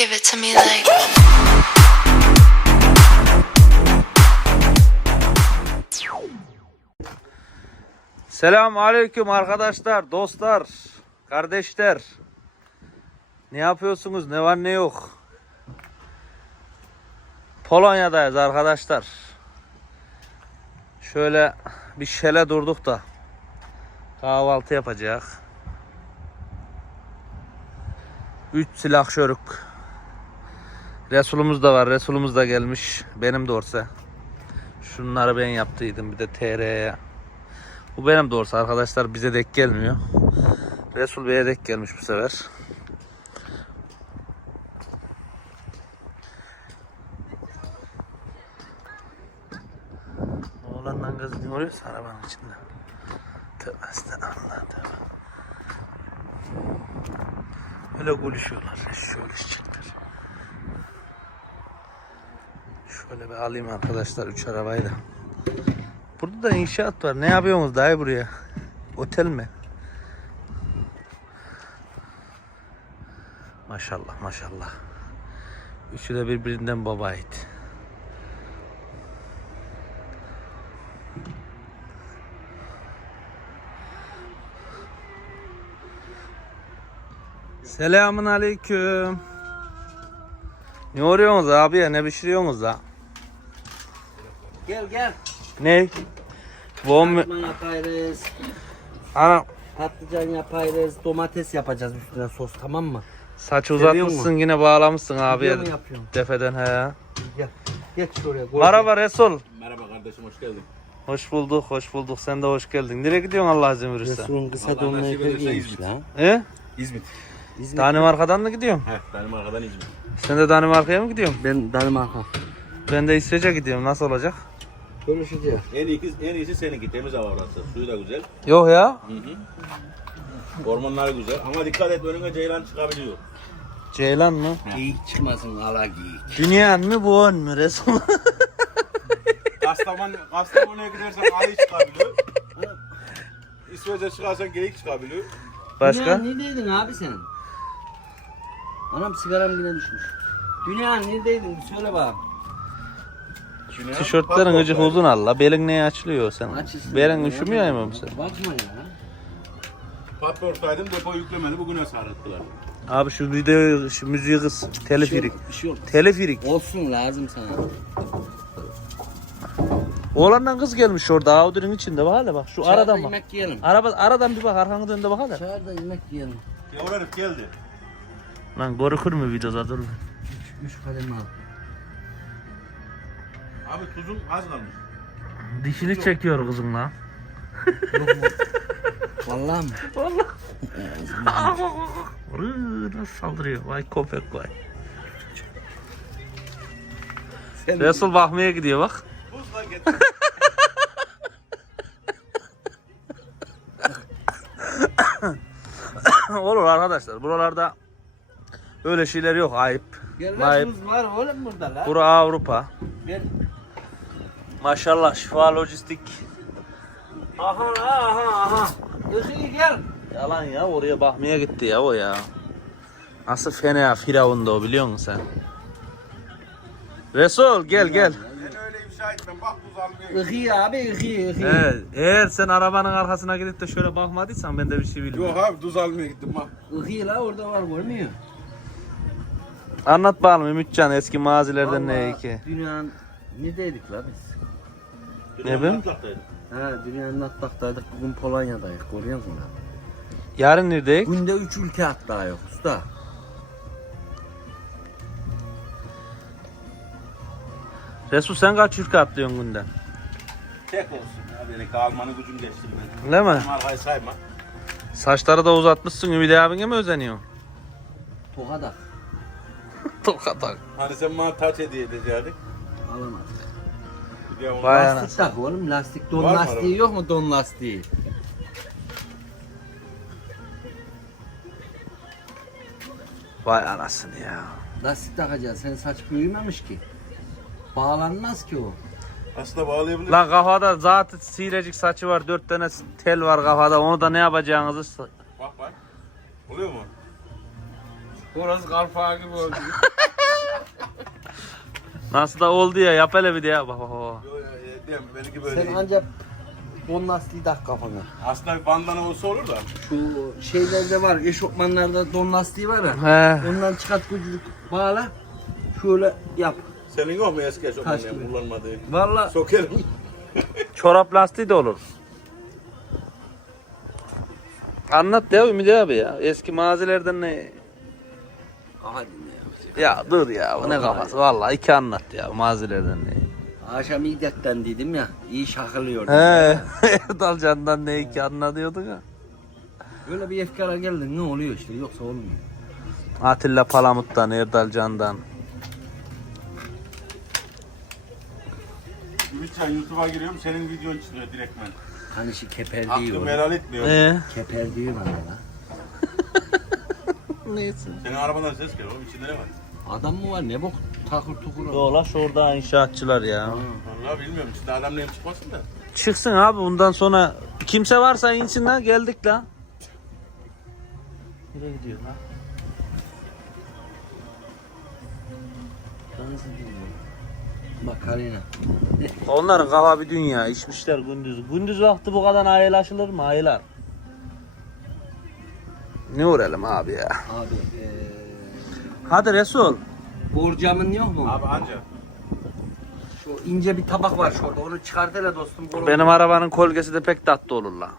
Give it to me like. Selam aleyküm arkadaşlar, dostlar, kardeşler. Ne yapıyorsunuz? Ne var ne yok? Polonya'dayız arkadaşlar. Şöyle bir şele durduk da kahvaltı yapacak. Üç silah şörük. Resulümüz de var. Resulümüz de gelmiş. Benim de olsa. Şunları ben yaptıydım bir de TR'ye. Bu benim doğrusu arkadaşlar bize dek gelmiyor. Resul Bey'e dek gelmiş bu sefer. Oğlanla kız ne oluyorsa arabanın içinde. Tövbe estağfurullah tövbe. Öyle konuşuyorlar. Şöyle çektir. Şöyle bir alayım arkadaşlar üç arabayı da. Burada da inşaat var. Ne yapıyorsunuz dayı buraya? Otel mi? Maşallah maşallah. Üçü de birbirinden baba ait. Selamun aleyküm. Ne arıyorsunuz abi ya? Ne pişiriyorsunuz da? Gel gel. Ne? Bom Patlıcan yaparız. Ana Patlıcan yaparız. Domates yapacağız üstüne sos tamam mı? saç uzatmışsın yine bağlamışsın abi. Biliyor mu yapıyorum? Defeden he. Gel. Geç şuraya. koy. Merhaba Resul. Merhaba kardeşim hoş geldin. Hoş bulduk, hoş bulduk. Sen de hoş geldin. Nereye gidiyorsun Allah izin verirse? Resul'un kısa Allah donlu nasip ederse İzmit. lan. He? İzmit. İzmit. Danimarka'dan mı gidiyorsun? Heh benim arkadan İzmit. Sen de Danimarka'ya mı gidiyorsun? Ben Danimarka. Ben de İsveç'e gidiyorum. Nasıl olacak? Görüşeceğiz. En iyisi, en iyisi seninki temiz hava orası. Suyu da güzel. Yok ya. Hı hı. Ormanları güzel ama dikkat et önüne ceylan çıkabiliyor. Ceylan mı? Geyik çıkmasın ala geyik. Dünyan mı bu on mu Resul? Kastamonu, Kastamonu'ya gidersen ayı çıkabiliyor. İsveç'e çıkarsan geyik çıkabiliyor. Dünya Başka? neredeydin abi sen? Anam sigaram yine düşmüş. Dünya neredeydin? Söyle bana. Tişörtlerin gıcık uzun Allah. Belin neye açılıyor sen? Açılsın. Belin üşümüyor mu sen? Bakma ya. Patron'daydım depo yüklemedi bugüne sarılttılar. Abi şu videoyu, şu müziği kız. Teleferik. Bir şey yok. Teleferik. Olsun lazım sana. Oğlandan kız gelmiş orada Audi'nin içinde bak hele bak. Şu Çağır da aradan bak. yemek yiyelim. Araba, aradan bir bak arkanı dön de bak hele. Çağır da yemek yiyelim. Yavru herif geldi. Lan korkur mu videoda dur. Üç kalem al. Abi tuzun az kalmış. Dişini çekiyor kızın lan. Vallahi mı? Iıı, Nasıl saldırıyor? Vay köpek vay. Sen Resul bakmaya gidiyor bak. Buzla getir. Olur arkadaşlar. Buralarda öyle şeyler yok. Ayıp. Gel Ayıp. lan buz var oğlum burada lan. Bura Avrupa. Gel. Maşallah şifa lojistik. Aha aha aha. Ikı gel. Yalan ya oraya bakmaya gitti ya o ya. Nasıl fena firavun da o biliyor musun sen? Resul gel gel. Ben öyle ifşa etmem. Bak buz almaya gidiyor. Ikı abi ikı ikı. Evet, eğer sen arabanın arkasına gidip de şöyle bakmadıysan ben de bir şey bilmiyorum. Yok abi tuz almaya gittim bak. Ikı la orada var görmüyor. Anlat bakalım Ümitcan eski mazilerden ne Vallahi ki? Dünyanın neredeydik la biz? Ne bileyim? Ha dünyanın atlaktaydık bugün Polonya'dayız görüyor musun? Yarın neredeyiz? Günde üç ülke atlağı yok usta. Resul sen kaç ülke atlıyorsun günde? Tek olsun ya. Beni kalmanı gücüm geçti ben. Değil mi? Benim arkayı sayma. Saçları da uzatmışsın Ümit abine mi özeniyorsun? Tokadak. Tokatak. Hani sen bana taç hediye edecektin. Alamadık. Bir de onu- Vay Lastik anasını. tak oğlum lastik don Var mı lastiği araba? yok mu don lastiği? Vay anasını ya. Lastik takacağız senin saç büyümemiş ki. Bağlanmaz ki o. Aslında bağlayabilir. Lan kafada zaten silecik saçı var. Dört tane tel var kafada. Onu da ne yapacağınızı... Bak bak. Oluyor mu? Orası kalfağı gibi oldu. Nasıl da oldu ya yap hele bir de ya. Bak bak bak. Yo, yo, yo, değil mi? Benimki böyle Sen değil. ancak don lastiği tak kafana. Aslında bir bandana olsa olur da. Şu şeylerde var, eşofmanlarda don lastiği var ya. He. Ondan çıkart gücülük bağla. Şöyle yap. Senin yok mu eski eşofman gibi? kullanmadığın? Valla Sokerim. Çorap lastiği de olur. Anlat ya Ümit abi ya. Eski mazilerden ne? Aha Ya dur ya bu ne kafası. Vallahi iki anlat ya mazilerden ne? Akşam İdet'ten dedim ya, iyi şakılıyor. He. Erdal Can'dan ne iki anlatıyorduk ha. Böyle bir efkara geldi ne oluyor işte yoksa olmuyor. Atilla Palamut'tan, Erdal Can'dan. Ümitcan YouTube'a giriyorum senin videon çıkıyor direktmen. Hani şu keper Hakkı diyor. helal etmiyor. Ee? Keper diyor bana ya. Neyse. Senin arabadan ses geliyor oğlum içinde ne var? Adam mı var ne bok takır tukur. o. Dola şurada inşaatçılar ya. Vallahi bilmiyorum içinde adam neyim çıkmasın da. Çıksın abi bundan sonra kimse varsa insin lan geldik la. Nereye gidiyor lan? Makarina. Onların kafa bir dünya içmişler gündüz. Gündüz vakti bu kadar ayılaşılır mı ayılar? Ne uğrayalım abi ya. Abi eee... Hadi Resul. Borcamın yok mu? Abi anca. Şu ince bir tabak var şurada onu çıkart hele dostum. Bunu- Benim arabanın kolgesi de pek tatlı olur la.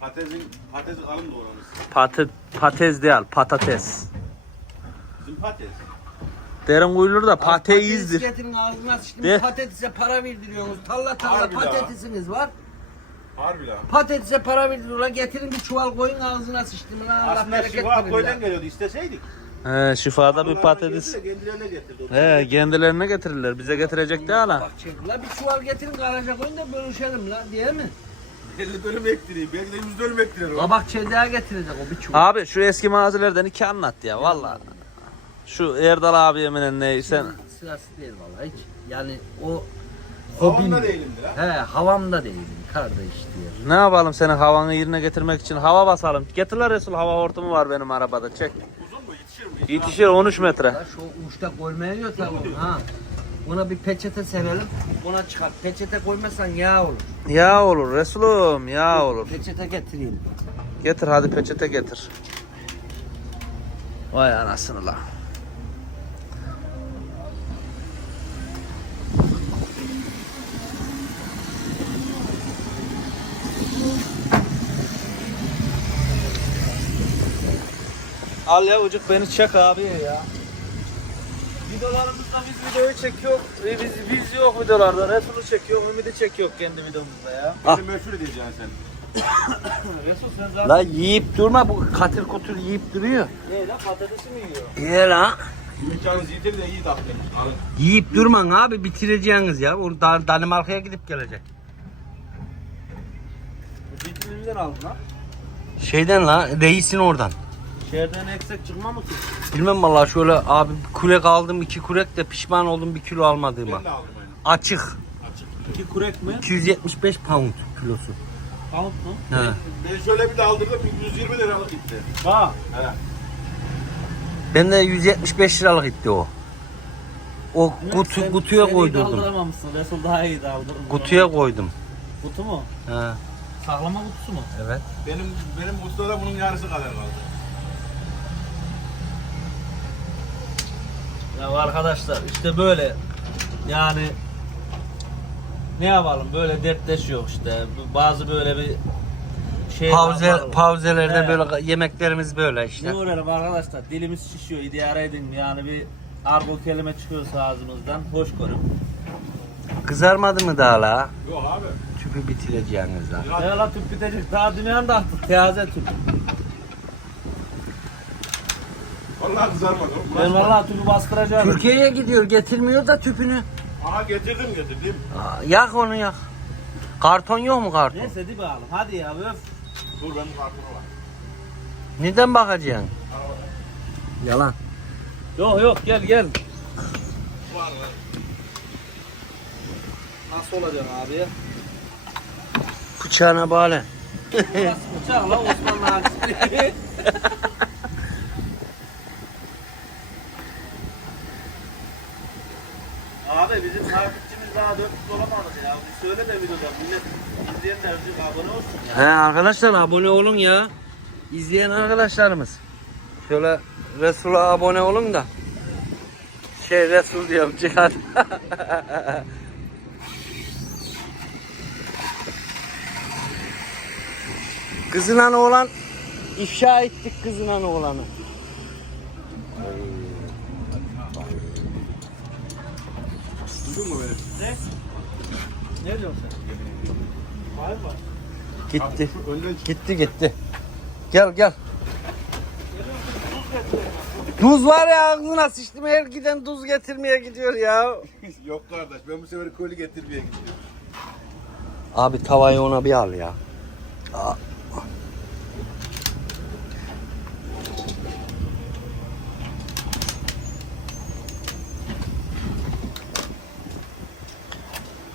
Patatesin, patates alın doğramış. Pate, patates değil patates. Bizim patates. Derin kuyulur da Patates pateizdir. getirin ağzına sıçtım. De. Patatese para verdiriyorsunuz. Talla talla Harbi la. patatesiniz var. Harbi lan. Patatese para verdiriyorlar. Getirin bir çuval koyun ağzına sıçtım. Allah Aslında verin koydan geliyordu isteseydik. He, şifada bir patates. Kendilerine getirdi. He, kendilerine getirirler. Bize getirecek de hala. Bak çek. La bir çuval getirin garaja koyun da bölüşelim la diye mi? 50 dönüm ektireyim. Belki de 100 dönüm ektirir o. Kabak çedeğe getirecek o bir çuval. Abi şu eski mazilerden iki anlat ya valla. Şu Erdal abi yeminen ne sen Sırası değil vallahi hiç. Yani o Havamda hobim. değilimdir ha. He havamda değilim kardeş diyor. ne yapalım senin havanı yerine getirmek için hava basalım. Getir la Resul hava hortumu var benim arabada çek. Yetişir mi? Yetişir 13 metre. Şu uçta koymaya yok tamam ha. Ona bir peçete serelim. Ona çıkar. Peçete koymazsan yağ olur. Ya olur Resulüm ya olur. Peçete getireyim. Getir hadi peçete getir. Vay anasını la. Al ya ucuk beni çek abi ya. Videolarımızda biz videoyu çekiyor. e, Biz, biz yok videolarda. Resul'ü çekiyor, Ümit'i çekiyor kendi videomuzda ya. Beni meşhur edeceksin sen. Resul sen zaten La yiyip durma bu katır kutur yiyip duruyor. ne lan patatesi mi yiyor? Ye la. Ümitcan'ın ziyetini de iyi. Alın. Yiyip durman abi bitireceğiniz ya. O Dan- Danimarka'ya gidip gelecek. Bitimimden aldın lan. Şeyden la reisin oradan. Şehirden eksik çıkma mı ki? Bilmem vallahi şöyle abi kurek aldım iki kurek de pişman oldum bir kilo almadığıma. Ben de aldım aynı. Açık. Açık. İki kurek mi? 275 pound kilosu. Tavuk mu? He. Ben şöyle bir de aldırdım 120 liralık gitti. Bak. He. Ben de 175 liralık gitti o. O kutu, kutuya koydurdum. Daldıramamışsın. Resul daha iyi daldırır. Kutuya koydum. Kutu mu? He. Saklama kutusu mu? Evet. Benim benim ustada bunun yarısı kadar kaldı. Ya arkadaşlar işte böyle yani ne yapalım böyle dertleşiyor işte bazı böyle bir şey Pauze, yapalım. pauzelerde He. böyle yemeklerimiz böyle işte. Ne uğrayalım arkadaşlar dilimiz şişiyor idare edin yani bir argo kelime çıkıyorsa ağzımızdan hoş görün. Kızarmadı mı daha la? Yok abi. Tüpü bitireceğiniz la. Ne la tüp bitecek daha dünyanın da attık taze tüp. Vallahi kızarmadı. Ben vallahi tüpü bastıracağım. Türkiye'ye gidiyor getirmiyor da tüpünü. Aha getirdim getirdim. Aa, yak onu yak. Karton yok mu karton? Neyse hadi bakalım hadi ya öf. Dur benim kartım var. Neden bakacaksın? Yalan. Yok yok gel gel. Var var. Nasıl olacaksın abi ya? Bıçağına bağlı. Nasıl bıçak la Osmanlı abi. Abi bizim takipçimiz daha 400 olamadı ya. Bir söyle de videoda millet izleyenler bir abone olsun ya. He arkadaşlar abone olun ya. İzleyen arkadaşlarımız. Şöyle Resul'a abone olun da. Şey Resul diyorum Cihat. Kızınan oğlan ifşa ettik kızınan oğlanı. Mu beni? ne diyorsun sen? Var mı? Gitti. Gitti gitti. Gel gel. Tuz var ya ağzına sıçtım her giden tuz getirmeye gidiyor ya. Yok kardeş ben bu sefer koli getirmeye gidiyorum. Abi tavayı ona bir al ya. Aa.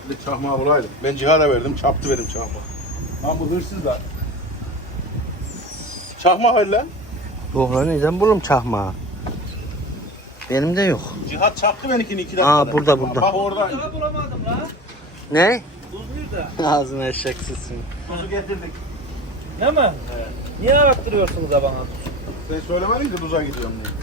Bir de çakmağı olaydı. Ben cihara verdim çaptı benim çakmağı. Lan bu hırsızlar. Çakma hayır lan. Yok lan neden bulum çakmağı? Benim de yok. Cihat çaktı benimkini iki dakikada. Aa, burada, burada. Bak orada. Daha bulamadım la. Ne? Tuzluydu da. Ağzına eşeksizsin. Tuzu getirdik. Ne mi? Niye arattırıyorsunuz da bana? Sen söylemedin ki tuza gidiyorum diye.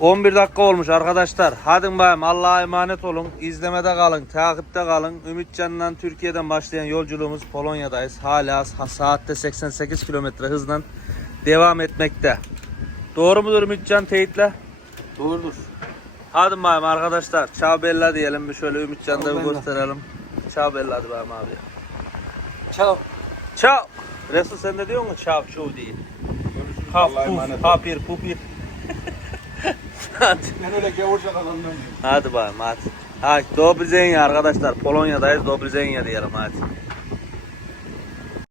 11 dakika olmuş arkadaşlar. Hadi bayım Allah'a emanet olun. İzlemede kalın, takipte kalın. Ümitcan'dan Türkiye'den başlayan yolculuğumuz Polonya'dayız. Hala sa- saatte 88 kilometre hızla devam etmekte. Doğru mudur Ümitcan teyitle? Doğrudur. Hadi bayım arkadaşlar. Ciao bella diyelim bir şöyle Ümitcan'da Ciao bir gösterelim. Ciao bella hadi bayım abi. Çao. Ciao. Resul sen de diyor musun ciao ciao değil. Görüşürüz. Haf Allah'a hadi. Ben öyle gavurca kalandan. Hadi bayım hadi. Hadi Dobrzynia arkadaşlar. Polonya'dayız. Dobrzynia diyelim hadi.